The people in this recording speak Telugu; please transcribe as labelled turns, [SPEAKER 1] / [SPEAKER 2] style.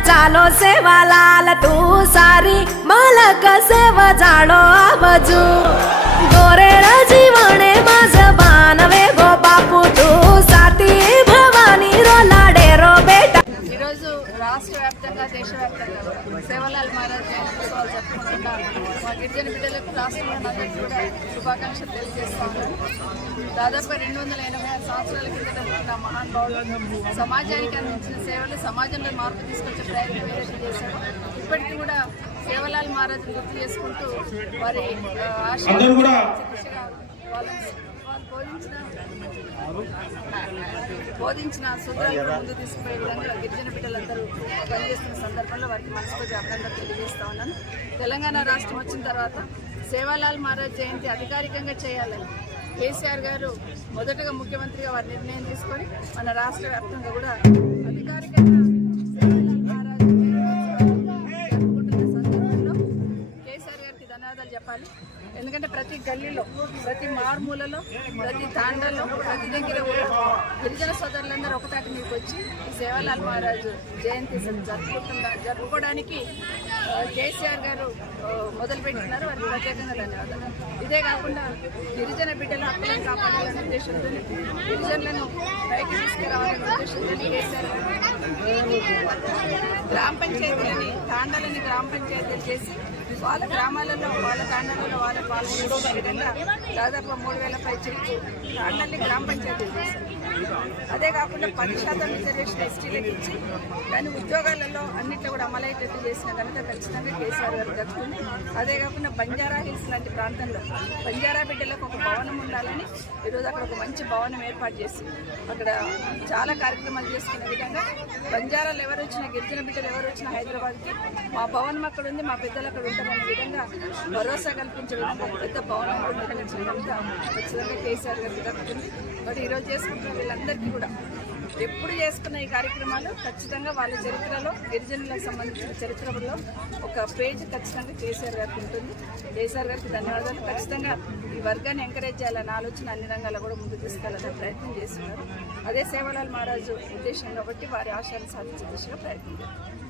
[SPEAKER 1] ચાલો સેવાલાલ તું સારી માલક સેવ જાણો આવજુ ગોરેડ જીવણે માઝ ભાનવે ગો બાપુ તું સાતી ભવાની રો લાડે રો બેટા
[SPEAKER 2] ఈరోజు రాష్ట్ర వ్యాప్తంగా దేశవ్యాప్తంగా కూడా సేవలాల్ మహారాజ్ జయంతి ఉత్సవాలు జరుపుకుంటున్న మా గిరిజన బిడ్డలకు రాష్ట్రంలో అందరికీ కూడా శుభాకాంక్షలు తెలియజేస్తా ఉన్నాను దాదాపు రెండు వందల ఎనభై ఆరు సంవత్సరాల క్రితం పుట్టిన మహానుభావుడు సమాజానికి అందించిన సేవలు సమాజంలో మార్పు తీసుకొచ్చే ప్రయత్నం ఏదైతే చేశారో ఇప్పటికీ కూడా సేవలాల్ మహారాజ్ గుర్తు చేసుకుంటూ వారి ఆ,
[SPEAKER 3] అందరూ కూడా
[SPEAKER 2] దిశగా వాళ్ళని వాళ్ళు బోధించిన సూత్రాలను ముందు తీసుకుపోయే విధంగా గిరిజన బిడ్డలందరూ పనిచేస్తున్న సందర్భంలో వారికి మనస్ఫూర్తి అభినందనలు తెలియజేస్తా ఉన్నాను. తెలంగాణ రాష్ట్రం వచ్చిన తర్వాత సేవాలాల్ మహారాజ్ జయంతి అధికారికంగా చేయాలని కేసీఆర్ గారు మొదటగా ముఖ్యమంత్రిగా వారి నిర్ణయం తీసుకొని మన రాష్ట్ర వ్యాప్తంగా కూడా అధికారికంగా సేవాలాల్ మహారాజ్ జయంతి జరుపుకుంటున్న సందర్భంలో కేసీఆర్ గారికి ధన్యవాదాలు చెప్పాలి. ఎందుకంటే ప్రతి గల్లీలో ప్రతి మారుమూలలో ప్రతి తాండల్లో ప్రతి దగ్గర గిరిజన సోదరులందరూ ఒకతాటి మీకు వచ్చి ఈ సేవలాల్ మహారాజు జయంతి జరుపుకుంటున్న జరుపుకోవడానికి కేసీఆర్ గారు మొదలుపెట్టినారు. వారికి ప్రత్యేకంగా ధన్యవాదాలు. ఇదే కాకుండా గిరిజన బిడ్డల హక్కులను కాపాడాలనే ఉద్దేశంతో గిరిజనులను పైకి తీసుకురావాలనే ఉద్దేశంతో కేసీఆర్ గారు గ్రామ పంచాయతీలని తాండాలని గ్రామ పంచాయతీలు చేసి వాళ్ళ గ్రామాలలో వాళ్ళ తాండాలలో వాళ్ళ పాల్గొనే విధంగా దాదాపు మూడు వేల పై చెట్లు తాండాల్ని గ్రామ పంచాయతీ అదే కాకుండా పది శాతం రిజర్వేషన్ ఎస్టీలకు ఇచ్చి దాని ఉద్యోగాలలో అన్నిట్లో కూడా అమలయ్యేటట్టు చేసిన ఘనత ఖచ్చితంగా కేసీఆర్ గారు దక్కుతుంది. అదే కాకుండా బంజారా హిల్స్ లాంటి ప్రాంతంలో బంజారా బిడ్డలకు ఒక భవనం ఉండాలని ఈరోజు అక్కడ ఒక మంచి భవనం ఏర్పాటు చేసి అక్కడ చాలా కార్యక్రమాలు చేసుకునే విధంగా బంజారాలు ఎవరు వచ్చినా గిరిజన బిడ్డలు ఎవరు వచ్చినా హైదరాబాద్కి మా భవనం అక్కడ ఉంది మా పెద్దలు అక్కడ విధంగా భరోసా కల్పించే విధంగా పెద్ద భవనం కూడా ఖచ్చితంగా కేసీఆర్ గారికి దక్కుతుంది మరి ఈరోజు చేసుకుంటున్న వీళ్ళందరికీ కూడా ఎప్పుడు చేసుకున్న ఈ కార్యక్రమాలు ఖచ్చితంగా వాళ్ళ చరిత్రలో గిరిజనులకు సంబంధించిన చరిత్రలో ఒక పేజ్ ఖచ్చితంగా కేసీఆర్ గారికి ఉంటుంది. కేసీఆర్ గారికి ధన్యవాదాలు. ఖచ్చితంగా ఈ వర్గాన్ని ఎంకరేజ్ చేయాలన్న ఆలోచన అన్ని రంగాల్లో కూడా ముందుకు తీసుకెళ్ళాలని ప్రయత్నం చేస్తున్నారు. అదే సేవలాల్ మహారాజు ఉద్దేశం కాబట్టి వారి ఆశయాలు సాధించే దిశగా ప్రయత్నం చేస్తారు